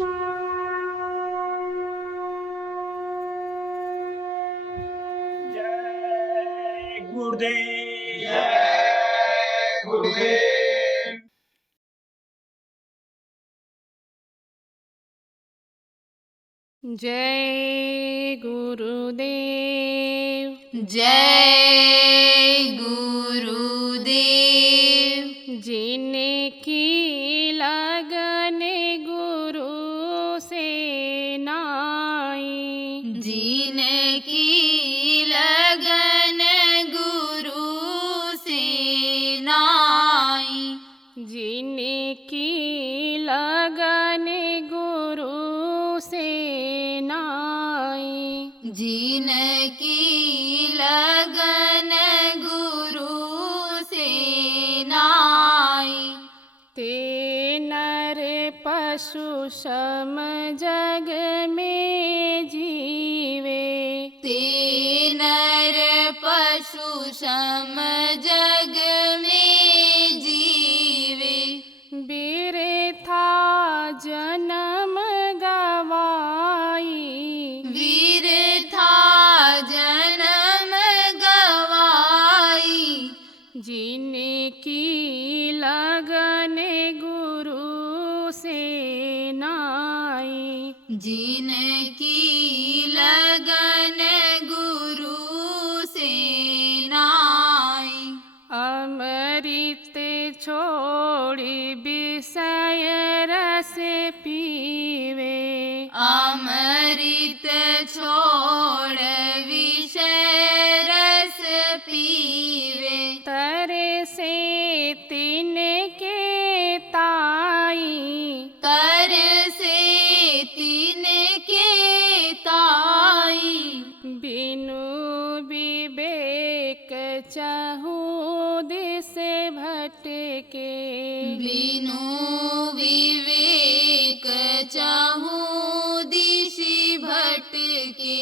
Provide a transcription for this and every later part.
जय गुरुदेव। जय गुरुदेव। जय गुरुदेव। जय गुरुदेव। जिनकी लगन गुरु से नाई, जिनकी लगन गुरु से नाई, जिनकी लगन गुरु से नाई, जिनकी लगन गुरु से नाई, ते नर पशु सम जग में जीवे, ते नर पशु सम जग में जीवे, बिरथा जन्म गवाई, बिरथा जन्म गवाई, जिनकी लगन गुरु से नाई, जिनकी लगन गुरु से नाई, अमृत छोड़ी विषय रस पीवे, अमृत छोड़ विषय रस पीवे, तरे से तिनके ताई, तर से तिनके ताई, बिनु विवेक चहु दिस भटके, बिनु विवेक चाहूं दिशि भटके,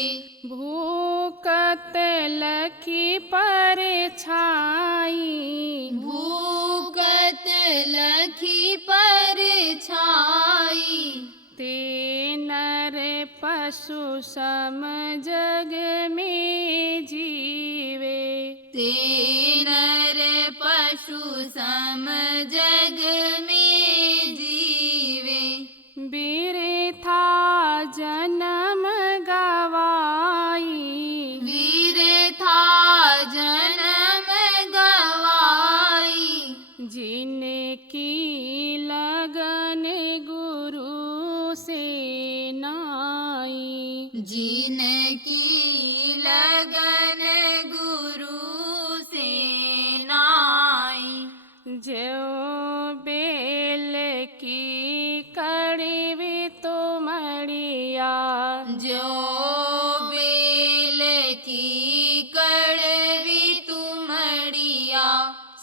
भूकत लखी पर छाई, भूकत लखी पर छाई, ते नर पशु सम जग में जीवे, ते नर पशु सम जग में जीवे, बिरथा जन्म गवाई, बिरथा जन्म गवाई, जिनकी लगन गुरु से नाई, जिनकी लगन गुरु से नाई, जो बेल की कड़वी तो मड़िया, जो बेल की कड़वी तुमड़िया,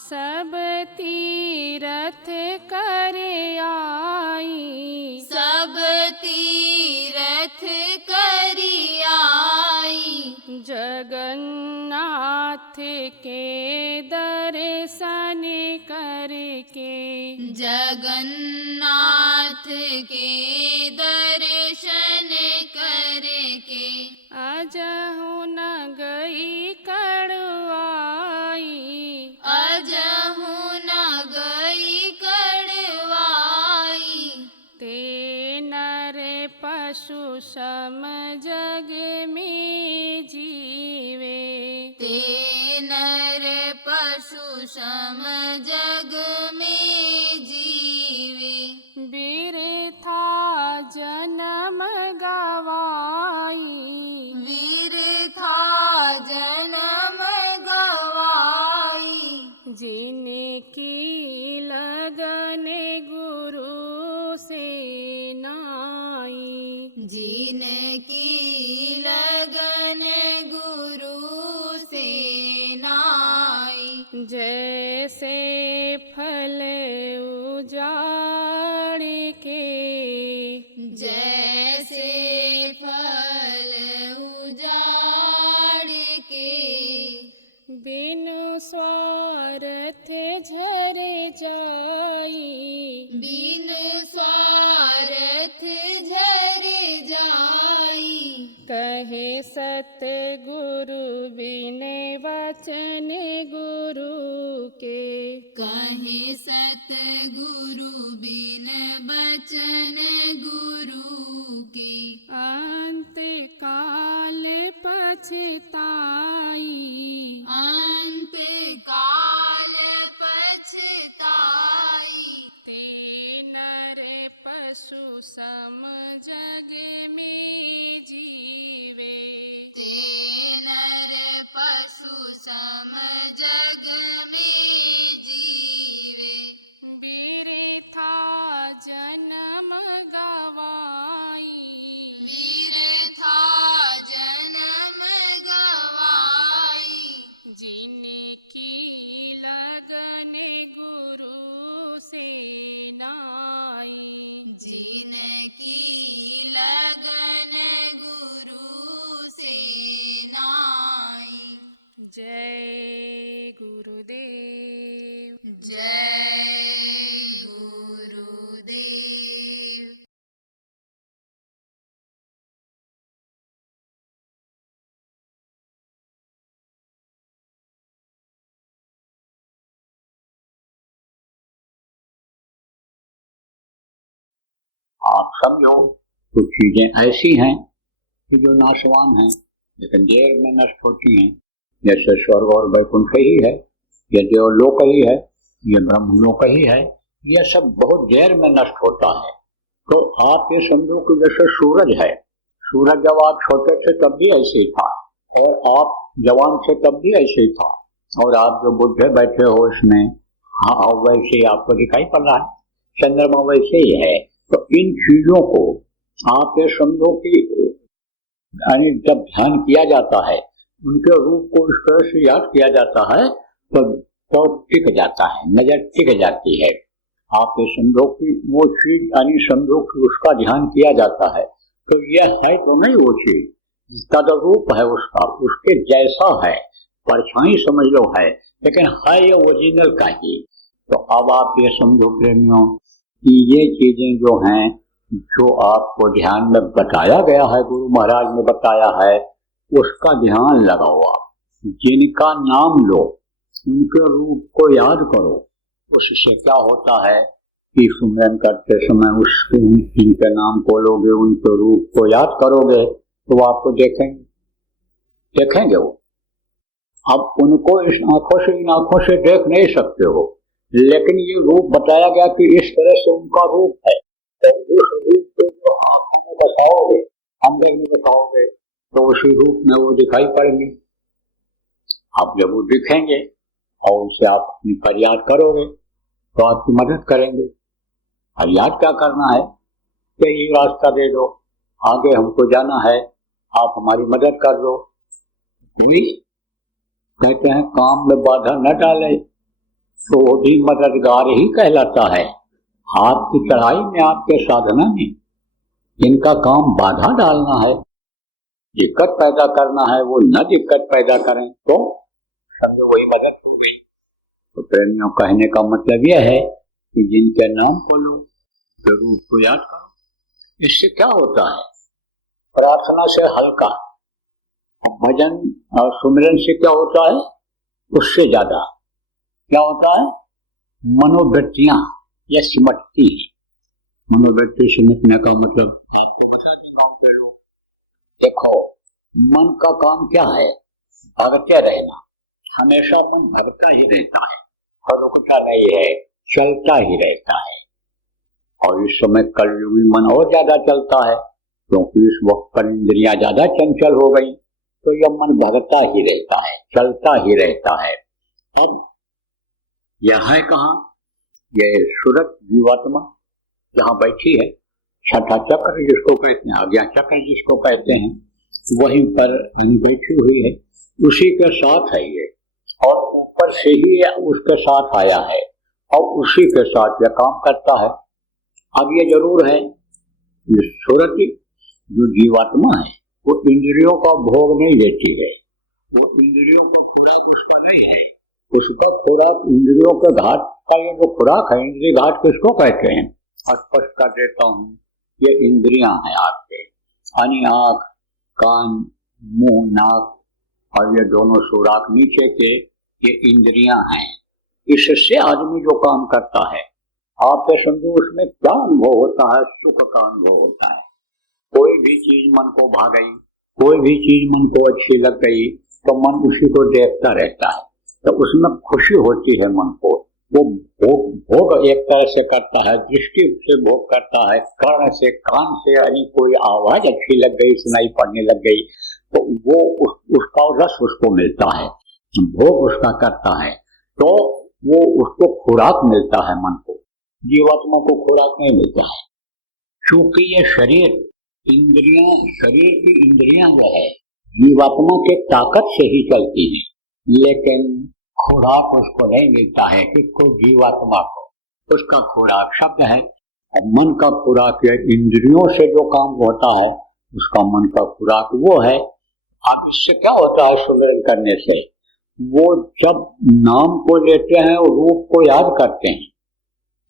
सब तीरथ कर आई, सब तीरथ करी आई, जगन्नाथ के दर्शन करके, जगन्नाथ के दर्शन करके, अजहु न गई कड़वाई, अजहु न गई कड़वाई, ते नर पशु सम जग में जीवे, ते नर पशु सम जग में जीवे, बिरथा जन्म गवाई, बिरथा जन्म गवाई, जिनकी लगन गुरु से नाई, जिनकी लगन गुरु से नाई, जैसे फल उजाड़ के, जैसे फल उजाड़ के, बिनु स्वार्थ झर जाई, बिन स्वार्थ झर सतगुरु बिन वचन गुरु के। कहे सतगुरु बिन बचन गुरु के। अंत काल पछताई, अंत काल पछताई। ते नर पशु सम जग में जीवे। ते नर पशु सम जग में जीवे। बिरथा जन्म गवाई, बिरथा जन्म गवाई। जिनकी लगन गुरु से नाई। जिनकी लगन गुरु से नाई। जय गुरुदेव। जय गुरुदेव। आप समझो कुछ चीजें ऐसी हैं कि जो नाशवान हैं लेकिन देर में नष्ट होती हैं। जैसे स्वर्ग और वैकुंठ ही है, ये देवलोक ही है, ये ब्रह्मलोक ही है, यह सब बहुत देर में नष्ट होता है। तो आप ये समझो कि जैसे सूरज है, सूरज जब आप छोटे थे तब भी ऐसे ही था, और आप जवान थे तब भी ऐसे ही था, और आप जो बुढ़े बैठे हो इसमें, हाँ वैसे ही आपको दिखाई पड़ रहा है। चंद्रमा वैसे ही है। तो इन चीजों को आप ये समझो कि यानी जब ध्यान किया जाता है, उनके रूप को इस तरह से याद किया जाता है तो टिक जाता है, नजर टिक जाती है। आप ये समझो कि वो चीज यानी समझो कि उसका ध्यान किया जाता है, तो यह है तो नहीं वो चीज जिसका जो रूप है उसका उसके जैसा है, परछाई समझ लो है, लेकिन है ये ओरिजिनल का ही। तो अब आप ये समझो प्रेमियों कि ये चीजें जो हैं, जो आपको ध्यान में बताया गया है, गुरु महाराज ने बताया है, उसका ध्यान लगाओ आप। जिनका नाम लो, उनके रूप को याद करो। उससे क्या होता है कि सुमिरन करते समय उसके इनके नाम को लोगे, उनके रूप को याद करोगे, तो आपको देखेंगे वो। अब उनको इस आंखों से इन आंखों से देख नहीं सकते हो, लेकिन ये रूप बताया गया कि इस तरह से उनका रूप है। तो उस रूप को जो आप हमें बताओगे, हम देखने बताओगे, तो उसी रूप में वो दिखाई पड़ेंगे। आप जब वो दिखेंगे और उनसे आप अपनी फरियाद करोगे तो आपकी मदद करेंगे। फरियाद क्या करना है कि ये रास्ता दे दो, आगे हमको जाना है, आप हमारी मदद कर दो। कहते हैं काम में बाधा न डाले तो वो भी मददगार ही कहलाता है। आपकी चढ़ाई में, आपके साधना में जिनका काम बाधा डालना है, दिक्कत पैदा करना है, वो न दिक्कत पैदा करें तो समझो वही मदद हो गई। तो प्रेमियों कहने का मतलब यह है कि जिनके नाम को लो, रूप को याद करो। इससे क्या होता है, प्रार्थना से हल्का, भजन और सुमिरन से क्या होता है, उससे ज्यादा क्या होता है, मनोवृत्तियां या सिमटती है। मनोवृत्ति सिमटने का मतलब आपको बता दें गांव के लोग। देखो मन का काम क्या है, भगते रहना। हमेशा मन भगता ही रहता है और रुकता नहीं है, चलता ही रहता है। और इस समय कलयुगी मन और ज्यादा चलता है, क्योंकि इस वक्त पर इंद्रियां ज्यादा चंचल हो गई, तो यह मन भगता ही रहता है, चलता ही रहता है। अब यह है कहाँ, यह सूरत जीवात्मा जहाँ बैठी है, छठा चक्र जिसको कहते हैं, आज्ञा चक्र जिसको कहते हैं, वहीं पर बैठी हुई है, उसी के साथ है ये, और ऊपर से ही उसके साथ आया है और उसी के साथ यह काम करता है। अब ये जरूर है, ये सूरत जो जीवात्मा है वो इंद्रियों का भोग नहीं देती है, वो इंद्रियों का खुराक उसका नहीं है। उसका खुराक इंद्रियों के घाट का ये जो खुराक है, इंद्रिय घाट किसको कहते हैं, स्पष्ट कर देता हूँ। ये इंद्रियां हैं आपके, यानी आँख, कान, मुंह, नाक और ये दोनों सुराख नीचे के ये इंद्रियां हैं। इससे आदमी जो काम करता है, आप तो समझो उसमें क्या अनुभव होता है, सुख का अनुभव होता है। कोई भी चीज मन को भा गई, कोई भी चीज मन को अच्छी लग गई तो मन उसी को देखता रहता है, तो उसमें खुशी होती है मन को। वो भोग एक तरह से करता है, दृष्टि से भोग करता है, कर्ण से, कान से, यानी कोई आवाज अच्छी लग गई, सुनाई पड़ने लग गई तो वो उसका रस उसको मिलता है, भोग उसका करता है, तो वो उसको खुराक मिलता है। मन को, जीवात्मा को खुराक नहीं मिलता है, क्योंकि ये शरीर इंद्रियां, शरीर की इंद्रियां जो है जीवात्मा के ताकत से ही चलती है, लेकिन खुराक उसको नहीं मिलता है। किसको? जीवात्मा को। उसका खुराक शब्द है, और मन का खुराक है, इंद्रियों से जो काम होता है उसका मन का खुराक वो है। अब इससे क्या होता है सुमिरन करने से? वो जब नाम को लेते हैं और रूप को याद करते हैं,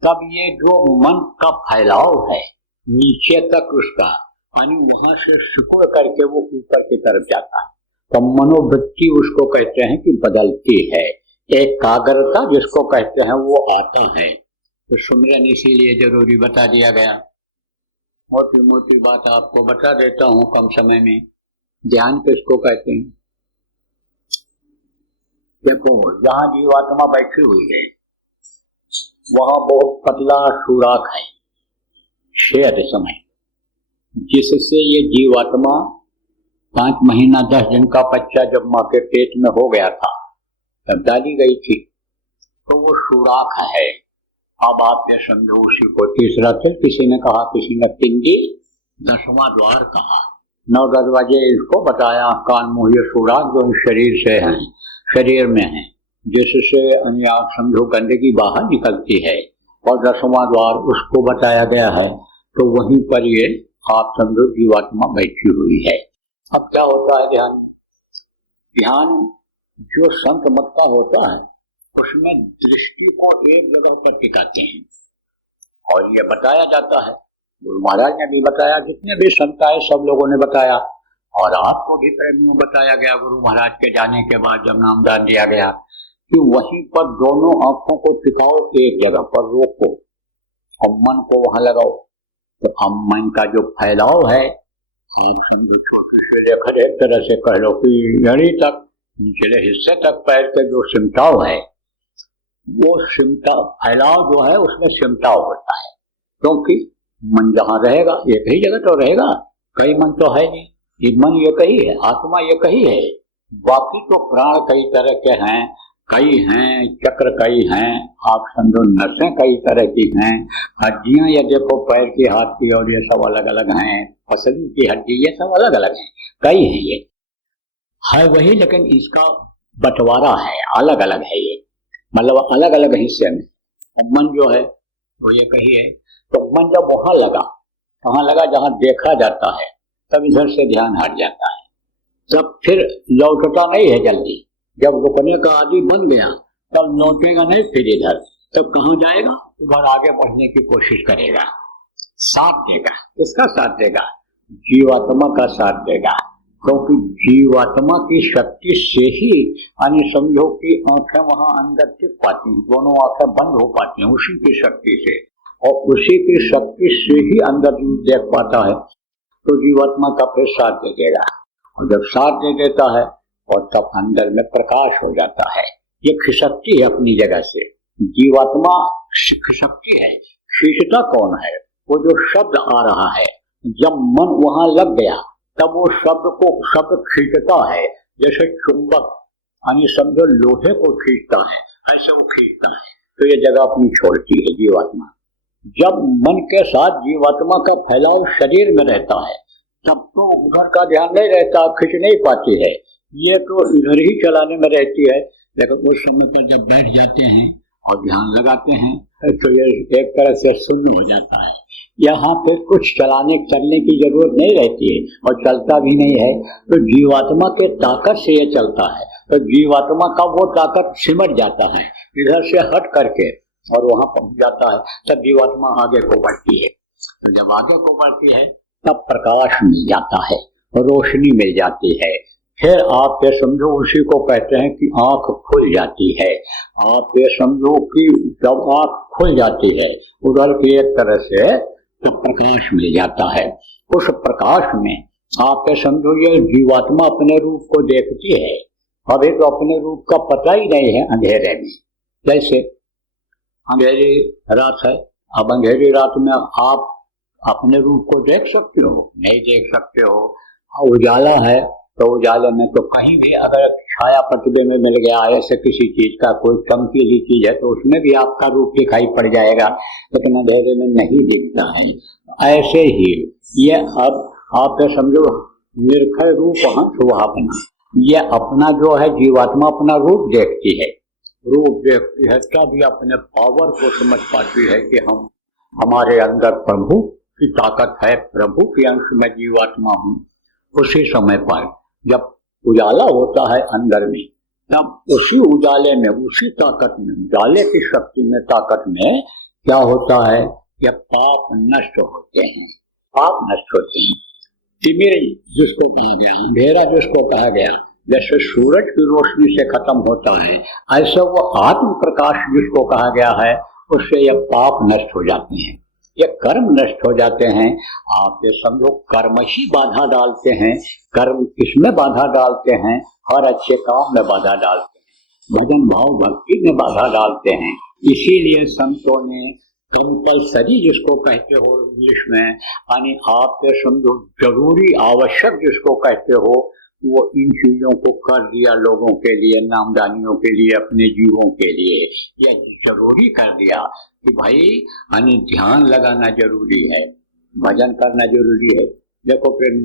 तब ये जो मन का फैलाव है नीचे तक उसका, यानी वहां से सिकुड़ करके वो ऊपर की तरफ जाता है, तो मनोवृत्ति उसको कहते हैं कि बदलती है, एकाग्रता जिसको कहते हैं वो आता है। तो सुमिरन इसीलिए जरूरी बता दिया गया। मोटी मोटी बात आपको बता देता हूं कम समय में। ध्यान किसको कहते हैं? देखो, जहां जीवात्मा बैठी हुई है वहां बहुत पतला सुराख है शेर समय, जिससे ये जीवात्मा 5 महीना 10 दिन का बच्चा जब माँ के पेट में हो गया था तब डाली गई थी, तो वो सुराख है। अब आप ये समझो, उसी को तीसरा फिर किसी ने कहा, किसी ने पिंडी 10वां द्वार कहा, 9 दरवाजे इसको बताया। कान, मुंह, ये सुराख जो शरीर से हैं, शरीर में है, जिससे आप समझो गंदगी बाहर निकलती है, और 10वां द्वार उसको बताया गया है। तो वहीं पर ये आप समझो जीवात्मा बैठी हुई है। अब क्या होता है? ध्यान, ध्यान जो संत मत का होता है उसमें दृष्टि को एक जगह पर टिकाते हैं, और ये बताया जाता है, गुरु महाराज ने भी बताया, जितने भी संत आए सब लोगों ने बताया, और आपको भी प्रेमियों बताया गया गुरु महाराज के जाने के बाद जब नामदान दिया गया, कि वहीं पर दोनों आंखों को टिकाओ, एक जगह पर रोको और मन को वहां लगाओ। तो अब मन का जो फैलाव है, आप समझो छोटी से लेकर एक तरह से कह लो कि जड़ी तक, निचले हिस्से तक पैर के जो सिमटाव है, वो सिमटाव फैलाव जो है उसमें सिमटाव होता है, क्योंकि मन जहां रहेगा एक ही जगह तो रहेगा, कई मन तो है नहीं, ये मन ये कही है, आत्मा ये कही है, बाकी तो प्राण कई तरह के हैं, कई हैं, चक्र कई हैं, आप समझो नसें कई तरह की हैं, हड्डियां ये देखो पैर की, हाथ की, और ये सब अलग अलग हैं, पसली की हड्डी, ये सब अलग अलग हैं, कई हैं, ये है वही, लेकिन इसका बंटवारा है, अलग अलग है, ये मतलब अलग अलग हिस्से में। और मन जो है वो ये कही है, तो मन जब वहां लगा, कहाँ लगा? जहां देखा जाता है, तब इधर से ध्यान हट जाता है, तब फिर लौटता नहीं है जल्दी। जब रुकने का आदि बन गया तब लौटेगा नहीं फिर इधर, तब कहाँ जाएगा? उधर आगे बढ़ने की कोशिश करेगा, साथ देगा। किसका साथ देगा? जीवात्मा का साथ देगा, क्योंकि जीवात्मा की शक्ति से ही, यानी समझो कि आंखें वहां अंदर टिक पाती हैं, दोनों आंखें बंद हो पाती हैं उसी की शक्ति से, और उसी की शक्ति से ही अंदर देख पाता है, तो जीवात्मा का फिर साथ दे देगा। और जब साथ दे देता है और तब अंदर में प्रकाश हो जाता है, ये खिसकती है अपनी जगह से। जीवात्मा खिसकती है, खींचता कौन है? वो जो शब्द आ रहा है, जब मन वहां लग गया तब वो शब्द खींचता है, जैसे चुंबक, यानी समझो लोहे को खींचता है, ऐसे वो खींचता है, तो ये जगह अपनी छोड़ती है जीवात्मा। जब मन के साथ जीवात्मा का फैलाव शरीर में रहता है, तब तो उधर का ध्यान नहीं रहता, खींच नहीं पाती है, ये तो इधर ही चलाने में रहती है। लेकिन उस समय पर जब बैठ जाते हैं और ध्यान लगाते हैं तो ये एक तरह से शून्य हो जाता है, यहाँ पे कुछ चलने की जरूरत नहीं रहती है, और चलता भी नहीं है, तो जीवात्मा के ताकत से ये चलता है, तो जीवात्मा का वो ताकत सिमट जाता है इधर से हट करके, और वहां पहुंच जाता है, तब जीवात्मा आगे को बढ़ती है। तो जब आगे को बढ़ती है तब प्रकाश मिल जाता है, रोशनी मिल जाती है। फिर आप ये समझो उसी को कहते हैं कि आंख खुल जाती है। आप ये समझो कि जब आंख खुल जाती है उधर की एक तरह से तो प्रकाश मिल जाता है। उस प्रकाश में आप ये समझो ये जीवात्मा अपने रूप को देखती है। अभी तो अपने रूप का पता ही नहीं है अंधेरे में। जैसे अंधेरी रात है, अब अंधेरी रात में आप अपने रूप को देख सकते हो? नहीं देख सकते हो। उजाला है तो उजाले में तो कहीं भी अगर छाया प्रतिबे में मिल गया ऐसे किसी चीज का, कोई चमकीली चीज है तो उसमें भी आपका रूप दिखाई पड़ जाएगा, लेकिन अंधेरे में नहीं दिखता है। ऐसे ही ये अब आप तो समझो निर्खय रूप सुहावना, ये अपना जो है जीवात्मा अपना रूप देखती है। रूप देखती है तभी अपने पावर को समझ पाती है कि हम हमारे अंदर प्रभु की ताकत है, प्रभु के अंश में जीवात्मा हूँ। उसी समय पर जब उजाला होता है अंदर में, तब उसी उजाले में, उसी ताकत में, उजाले की शक्ति में, ताकत में क्या होता है कि पाप नष्ट होते हैं। पाप नष्ट होते हैं। तिमिर जिसको कहा गया, अंधेरा जिसको कहा गया, जैसे सूरज की रोशनी से खत्म होता है, ऐसा वो आत्म प्रकाश जिसको कहा गया है, उससे ये पाप नष्ट हो जाते हैं, ये कर्म नष्ट हो जाते हैं। आप ये समझो कर्म ही बाधा डालते हैं। कर्म किसमें बाधा डालते हैं? हर अच्छे काम में बाधा डालते हैं, भजन भाव भक्ति में बाधा डालते हैं। इसीलिए संतों ने कंपल्सरी जिसको कहते हो इंग्लिश में, यानी आप ये समझो जरूरी आवश्यक जिसको कहते हो, वो इन चीजों को कर दिया लोगों के लिए, नामदानियों के लिए, अपने जीवों के लिए। यह जरूरी कर दिया कि भाई यानी ध्यान लगाना जरूरी है, भजन करना जरूरी है। देखो फिर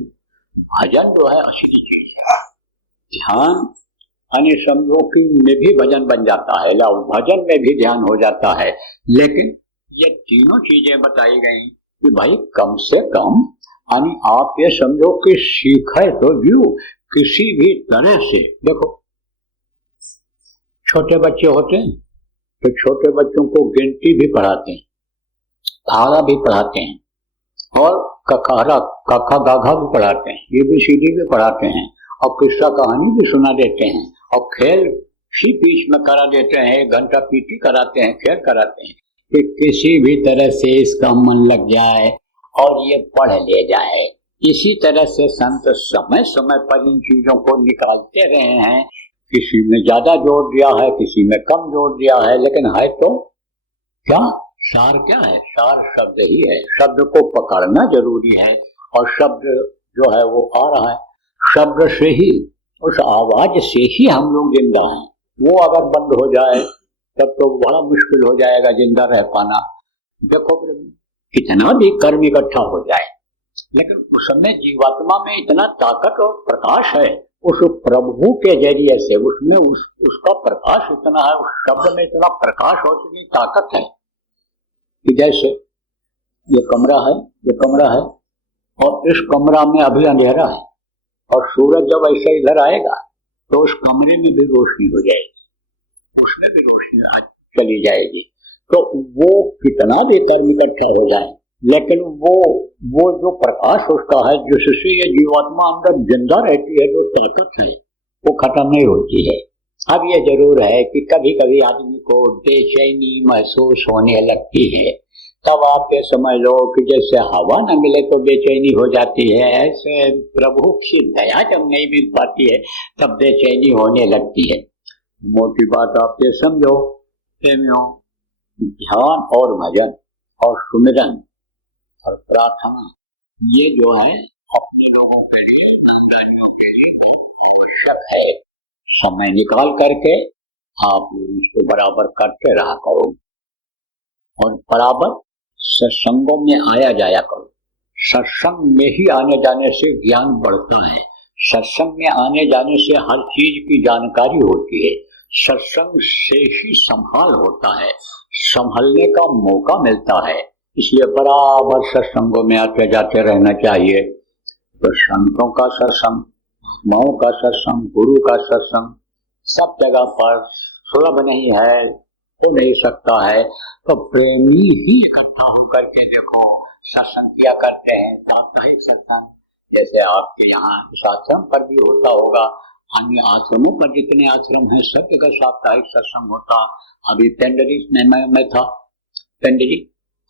भजन जो है असली चीज है। ध्यान यानी समझो कि में भी भजन बन जाता है, भजन में भी ध्यान हो जाता है। लेकिन ये तीनों चीजें बताई गई कि भाई कम से कम यानी आप ये समझो कि सीखे तो व्यू किसी भी तरह से। देखो छोटे बच्चे होते हैं तो छोटे बच्चों को गिनती भी पढ़ाते हैं, धारा भी पढ़ाते हैं, और कखहरा कखा गाघा भी पढ़ाते हैं, ABCD भी पढ़ाते हैं, और किस्सा कहानी भी सुना देते हैं, और खेल भी बीच में करा देते हैं। 1 घंटा PT कराते हैं, खेल कराते हैं कि किसी भी तरह से इसका मन लग जाए और ये पढ़ ले जाए। इसी तरह से संत समय समय पर इन चीजों को निकालते रहे हैं। किसी में ज्यादा जोर दिया है, किसी में कम जोर दिया है, लेकिन है तो क्या सार क्या है? सार शब्द ही है। शब्द को पकड़ना जरूरी है, और शब्द जो है वो आ रहा है। शब्द से ही, उस आवाज से ही हम लोग जिंदा हैं। वो अगर बंद हो जाए तब तो बड़ा मुश्किल हो जाएगा जिंदा रह पाना। देखो कितना भी कर्म इकट्ठा हो जाए, लेकिन उस समय जीवात्मा में इतना ताकत और प्रकाश है, उस प्रभु के जरिए से उसमें उसका प्रकाश इतना है, उस शब्द में इतना प्रकाश और इतनी ताकत है कि जैसे ये कमरा है और इस कमरा में अभी अंधेरा है, और सूरज जब ऐसे इधर आएगा तो उस कमरे में भी रोशनी हो जाएगी, उसमें भी रोशनी चली जाएगी। तो वो कितना भी कर्म इकट्ठा हो जाए, लेकिन वो जो प्रकाश उसका है, जिससे ये जीवात्मा अंदर जिंदा रहती है, जो ताकत है वो खत्म नहीं होती है। अब ये जरूर है कि कभी कभी आदमी को बेचैनी महसूस होने लगती है, तब आप ये समझ लो कि जैसे हवा न मिले तो बेचैनी हो जाती है, ऐसे प्रभु की दया जब नहीं मिल पाती है तब बेचैनी होने लगती है। मोटी बात आप ये समझो, ध्यान और भजन और सुमिरन और प्रार्थना, ये जो है अपने लोगों के लिए आवश्यक है। समय निकाल करके आप इसको बराबर करते रहा करो, और बराबर सत्संगों में आया जाया करो। सत्संग में ही आने जाने से ज्ञान बढ़ता है, सत्संग में आने जाने से हर चीज की जानकारी होती है, सत्संग से ही संभाल होता है, संभलने का मौका मिलता है। इसलिए बराबर सत्संगों में आते जाते रहना चाहिए। तो संतों का सत्संग, महात्माओं का सत्संग, गुरु का सत्संग सब जगह पर सुलभ नहीं है, हो नहीं सकता है। तो प्रेमी ही इकट्ठा होकर के देखो सत्संग किया करते हैं, साप्ताहिक सत्संग, जैसे आपके यहाँ इस आश्रम पर भी होता होगा, अन्य आश्रमों पर जितने आश्रम हैं सब जगह साप्ताहिक सत्संग होता। अभी पेंडरी में मैं था, पेंडरी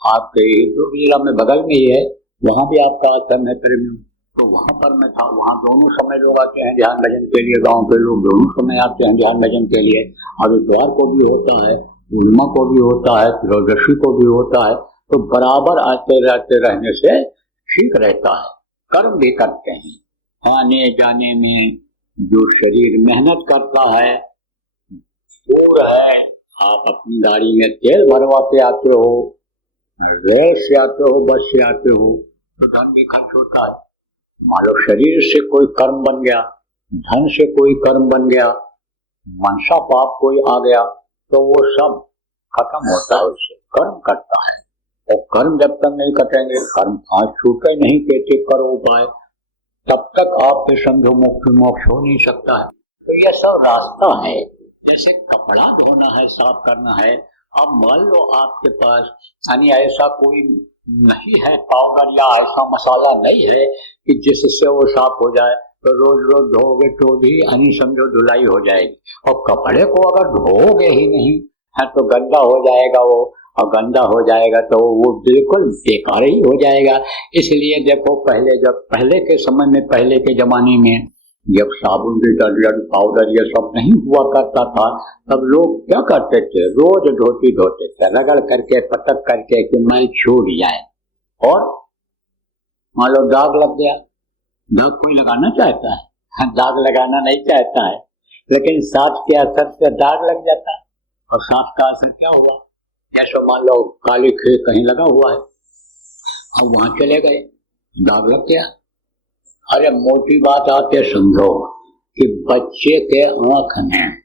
आपके दुर्ग जिला में बगल में ही है, वहाँ भी आपका आश्रम है प्रेमियों, तो वहाँ पर मैं था। वहाँ दोनों समय लोग आते हैं ध्यान भजन के लिए, गांव के लोग दोनों समय आते हैं ध्यान भजन के लिए। अब इतवार को भी होता है, पूर्णिमा को भी होता है, त्रयोदशी को भी होता है, तो बराबर आते रहते रहने से ठीक रहता है। कर्म भी करते हैं, आने जाने में जो शरीर मेहनत करता है, दूर है, आप अपनी गाड़ी में तेल भरवा के आते हो, रेल से आते हो, बस से आते हो, तो धन भी खर्च होता है। मान लो शरीर से कोई कर्म बन गया, धन से कोई कर्म बन गया, मनसा पाप कोई आ गया, तो वो सब खत्म होता है, उससे कर्म करता है। और कर्म जब तक नहीं कटेंगे, कर्म आज छूटे नहीं कहते करो उपाय, तब तक आपके समझो मोक्ष हो नहीं सकता है। तो यह सब रास्ता है। जैसे कपड़ा धोना है, साफ करना है, अब मान लो आपके पास यानी ऐसा कोई नहीं है पाउडर या ऐसा मसाला नहीं है कि जिससे वो साफ हो जाए, तो रोज रोज धोगे तो भी यानी समझो धुलाई हो जाएगी। और कपड़े को अगर धोगे ही नहीं है तो गंदा हो जाएगा वो, और गंदा हो जाएगा तो वो बिल्कुल बेकार ही हो जाएगा। इसलिए देखो पहले के समय में, पहले के जमाने में जब साबुन, डिटर्जेंट, पाउडर ये सब नहीं हुआ करता था, तब लोग क्या करते थे, रोज धोते थे, रगड़ करके पटक करके कि मैल छूट जाए। और मान लो दाग लग गया, दाग कोई लगाना चाहता है? दाग लगाना नहीं चाहता है, लेकिन सांस के असर से दाग लग जाता है। और सांस का असर क्या हुआ, जैसे मान लो काली खेल कहीं लगा हुआ है, अब वहां चले गए, दाग लग गया। अरे मोटी बात आते समझो कि बच्चे के आंख में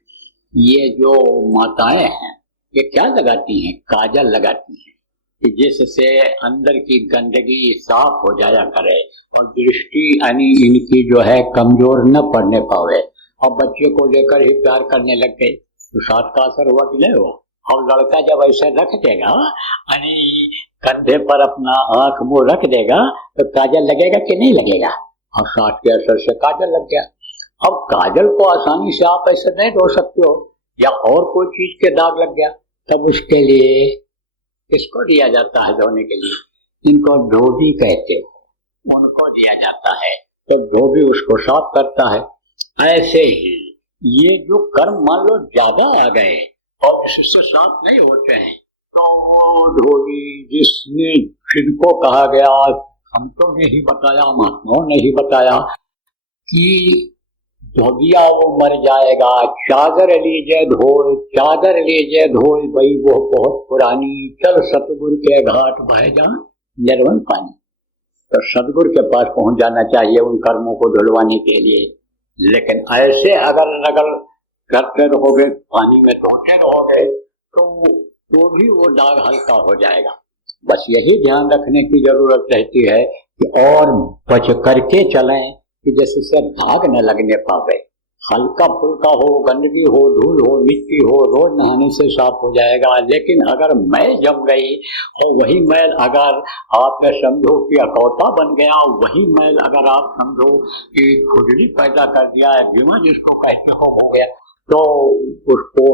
ये जो माताएं हैं ये क्या लगाती हैं, काजल लगाती हैं कि जिससे अंदर की गंदगी साफ हो जाया करे और दृष्टि यानी इनकी जो है कमजोर न पड़ने पावे। और बच्चे को लेकर ही प्यार करने लग गए, तो साथ का असर हुआ कि नहीं हुआ। और लड़का जब ऐसे रख देगा यानी कंधे पर अपना आंख मुंह रख देगा तो काजल लगेगा कि नहीं लगेगा, और साथ के असर से काजल लग गया। अब काजल को आसानी से आप ऐसे नहीं धो सकते हो, या और कोई चीज के दाग लग गया, तब उसके लिए किसको दिया जाता है धोने के लिए, इनको धोबी कहते हो, उनको दिया जाता है, तो धोबी उसको साफ करता है। ऐसे ही ये जो कर्म मान लो ज्यादा आ गए और इससे साफ नहीं होते हैं, तो वो धोबी जिसने जिनको कहा गया, हमको नहीं बताया, महात्माओं ने ही बताया कि धोबिया वो मर जाएगा, चादर लीजिए धोए, चादर लीजिए धोए, भाई वो बहुत पुरानी, चल सतगुरु के घाट बह जा निर्मल पानी। तो सतगुरु के पास पहुंच जाना चाहिए उन कर्मों को धुलवाने के लिए। लेकिन ऐसे अगर नगल करते रहोगे, पानी में धोते रहोगे, तो भी वो दाग हल्का हो जाएगा। बस यही ध्यान रखने की जरूरत रहती है कि और बच करके चलें कि जैसे दाग न लगने पावे। हल्का फुल्का हो, गंदगी हो, धूल हो, मिट्टी हो, रोज नहाने से साफ हो जाएगा। लेकिन अगर मैल जम गई और वही मैल अगर आपने समझो कि अकौता बन गया, वही मैल अगर आप समझो कि खुजली पैदा कर दिया है, बीमा जिसको कहते हो गया, तो उसको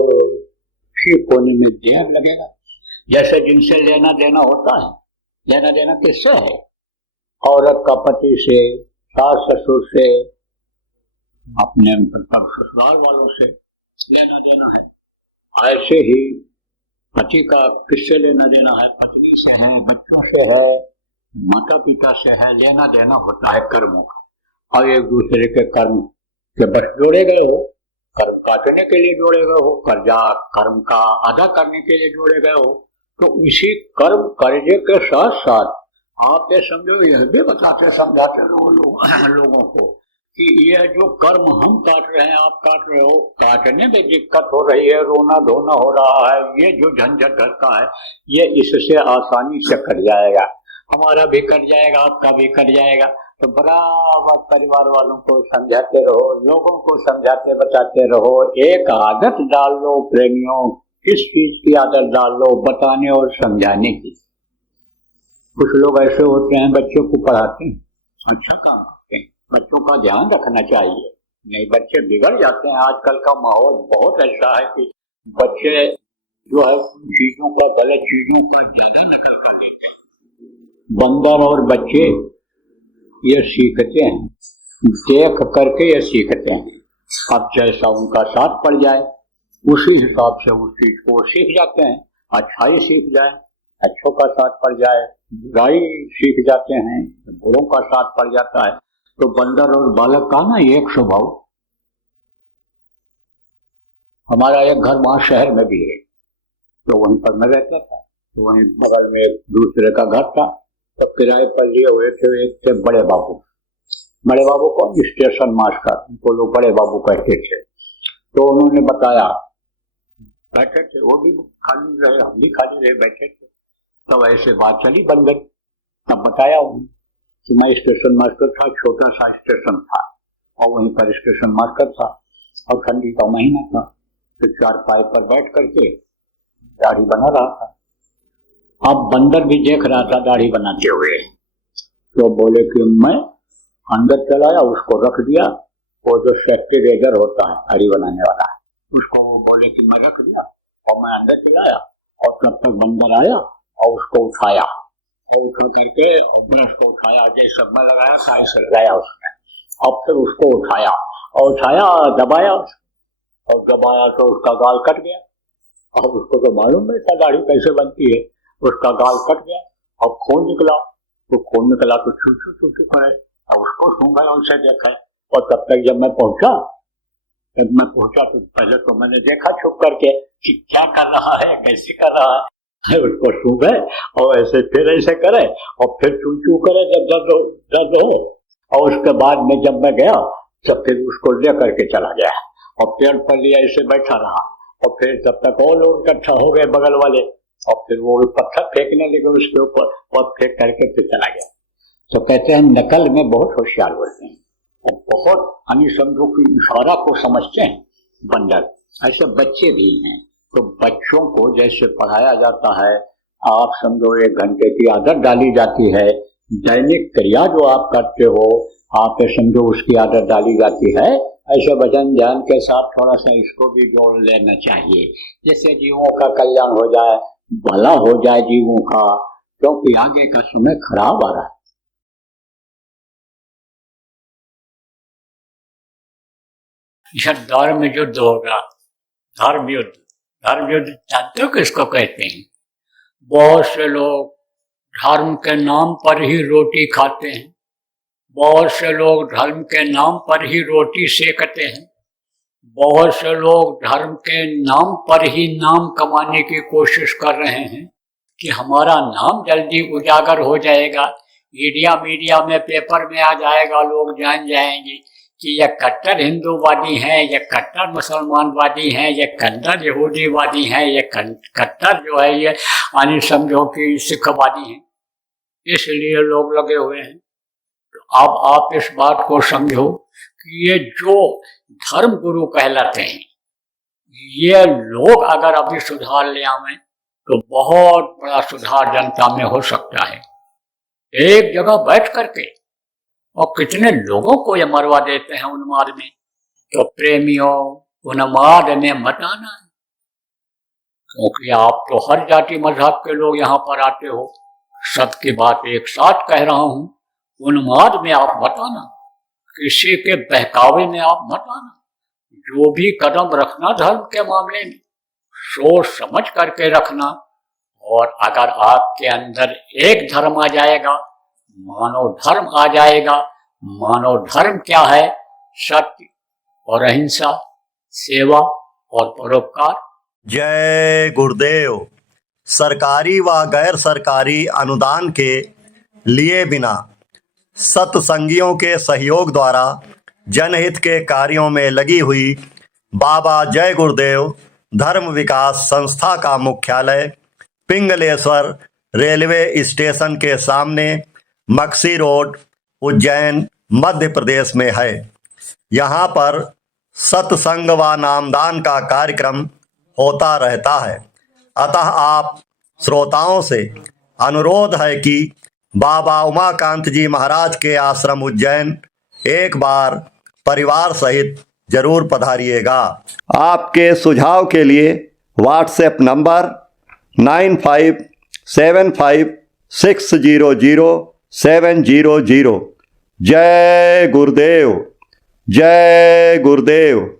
ठीक होने में देर लगेगा। जैसे जिनसे लेना देना होता है, लेना देना किससे है, औरत का पति से, सास ससुर से, अपने ससुराल वालों से लेना देना है। ऐसे ही पति का किससे लेना देना है, पत्नी से है, बच्चों से है, माता पिता से है, लेना देना होता है कर्मों का। और एक दूसरे के कर्म के बस जोड़े गए हो, कर्म काटने के लिए जोड़े गए हो, कर्जा कर्म का अदा करने के लिए जोड़े गए हो, तो इसी कर्म कर्जे के साथ साथ आप ये समझो, यह भी बताते समझाते रहो लोगों को कि यह जो कर्म हम काट रहे हैं, आप काट रहे हो, काटने में दिक्कत हो रही है, रोना धोना हो रहा है, ये जो झंझट करता है, ये इससे आसानी से कट जाएगा। हमारा भी कट जाएगा, आपका भी कट जाएगा। तो बराबर परिवार वालों को समझाते रहो, लोगों को समझाते बताते रहो। एक आदत डाल लो प्रेमियों, किस चीज की आदत डाल लो, बताने और समझाने की। कुछ लोग ऐसे होते हैं, बच्चों को पढ़ाते हैं, अच्छा काम करते हैं, बच्चों का ध्यान रखना चाहिए, नहीं बच्चे बिगड़ जाते हैं। आजकल का माहौल बहुत ऐसा है कि बच्चे जो है चीजों का, गलत चीजों का ज्यादा नकल कर लेते हैं। बंदर और बच्चे ये सीखते हैं, देख करके ये सीखते हैं। अब जैसा उनका साथ पड़ जाए उसी हिसाब से उस चीज को सीख जाते हैं। अच्छाई सीख जाए, अच्छों का साथ पड़ जाए, बुराई सीख जाते हैं, बुरों का साथ पड़ जाता है। तो बंदर और बालक का ना एक स्वभाव। हमारा एक घर वहां शहर में भी है, तो वहीं पर मैं रहता था। तो वहीं बगल में एक दूसरे का घर था, तो किराए पर लिए हुए थे। एक थे बड़े बाबू। बड़े बाबू को स्टेशन मास्टर, उनको लोग बड़े बाबू कहते थे। तो उन्होंने बताया, बैठे थे, वो भी खाली रहे, हम भी खाली रहे, बैठे थे। तब ऐसे बात चली बन गई। तब बताया उन्होंने कि मैं स्टेशन मास्टर था, छोटा सा स्टेशन था और वहीं पर स्टेशन मास्टर था, और ठंडी का महीना था। तो चारपाई पर बैठ करके दाढ़ी बना रहा था। अब बंदर भी देख रहा था दाढ़ी बनाते हुए। तो बोले कि मैं अंदर चलाया, उसको रख दिया। वो जो सेफ्टी रेजर होता है दाढ़ी बनाने वाला है, उसको वो बोले कि मैं रख दिया और मैं अंदर चलाया। और तब तक बंदर आया और उसको उठाया, और उठा करके ब्रश को उठाया, जैसे मैं लगाया था ऐसे लगाया उसने। और फिर उसको उठाया और उठाया, दबाया, और दबाया तो उसका गाल कट गया। अब उसको तो मालूम नहीं था दाढ़ी कैसे बनती है। उसका गाल कट गया और खून निकला। तो खून निकला तो छू छू छू छू करे, और उसको सूंघा उनसे देखा। और तब तक जब मैं पहुंचा तो पहले तो मैंने देखा छुप करके कि क्या कर रहा है, कैसे कर रहा है। उसको सूंघे और ऐसे फिर ऐसे करे और फिर चू चू करे जब दर्द हो। और उसके बाद में जब मैं गया तो फिर उसको ले करके चला गया और पेड़ पर लिया ऐसे बैठा रहा। और फिर तब तक और लोग इकट्ठा हो गए बगल वाले, और फिर वो पत्थर फेंकने लगे उसके ऊपर, और फेंक करके फिर चला गया। तो कहते हैं नकल में बहुत होशियार होते हैं और बहुत यानी समझो कि इशारा को समझते हैं बंदर। ऐसे बच्चे भी हैं। तो बच्चों को जैसे पढ़ाया जाता है, आप समझो 1 घंटे की आदत डाली जाती है। दैनिक क्रिया जो आप करते हो, आप समझो उसकी आदत डाली जाती है। ऐसे भजन ध्यान के साथ थोड़ा सा इसको भी जोड़ लेना चाहिए, जिससे जीवों का कल्याण हो जाए, भला हो जाए जीवों का, क्योंकि आगे का समय खराब आ रहा है। यह धर्म युद्ध होगा। धर्म युद्ध जानते हो किसको कहते हैं? बहुत से लोग धर्म के नाम पर ही रोटी खाते हैं, बहुत से लोग धर्म के नाम पर ही रोटी सेकते हैं, बहुत से लोग धर्म के नाम पर ही नाम कमाने की कोशिश कर रहे हैं कि हमारा नाम जल्दी उजागर हो जाएगा, मीडिया में पेपर में आ जाएगा, लोग जान जाएंगे कि ये कट्टर हिंदूवादी हैं, ये कट्टर मुसलमानवादी हैं, ये कट्टर यहूदीवादी हैं, ये कट्टर जो है ये यानी समझो कि सिखवादी हैं। इसलिए लोग लगे हुए हैं। तो अब आप इस बात को समझो कि ये जो धर्म गुरु कहलाते हैं, ये लोग अगर अभी सुधार ले आवें तो बहुत बड़ा सुधार जनता में हो सकता है। एक जगह बैठ करके और कितने लोगों को ये मरवा देते हैं उन्माद में। तो प्रेमियों, उन्माद में मत आना, क्योंकि आप तो हर जाति मजहब के लोग यहाँ पर आते हो। सबकी बात एक साथ कह रहा हूँ, उन्माद में आप मत आना, किसी के बहकावे में आप मत आना। जो भी कदम रखना धर्म के मामले में सोच समझ करके रखना। और अगर आपके अंदर एक धर्म आ जाएगा, मानव धर्म आ जाएगा। मानव धर्म क्या है? सत्य और अहिंसा, सेवा और परोपकार। जय गुरुदेव। सरकारी व गैर सरकारी अनुदान के लिए बिना सत्संगियों के सहयोग द्वारा जनहित के कार्यों में लगी हुई बाबा जय गुरुदेव धर्म विकास संस्था का मुख्यालय पिंगलेश्वर रेलवे स्टेशन के सामने मक्सी रोड, उज्जैन, मध्य प्रदेश में है। यहाँ पर सत्संग व नामदान का कार्यक्रम होता रहता है। अतः आप श्रोताओं से अनुरोध है कि बाबा उमाकांत जी महाराज के आश्रम उज्जैन एक बार परिवार सहित जरूर पधारिएगा। आपके सुझाव के लिए व्हाट्सएप नंबर 9575600700। जय गुरुदेव, जय गुरुदेव।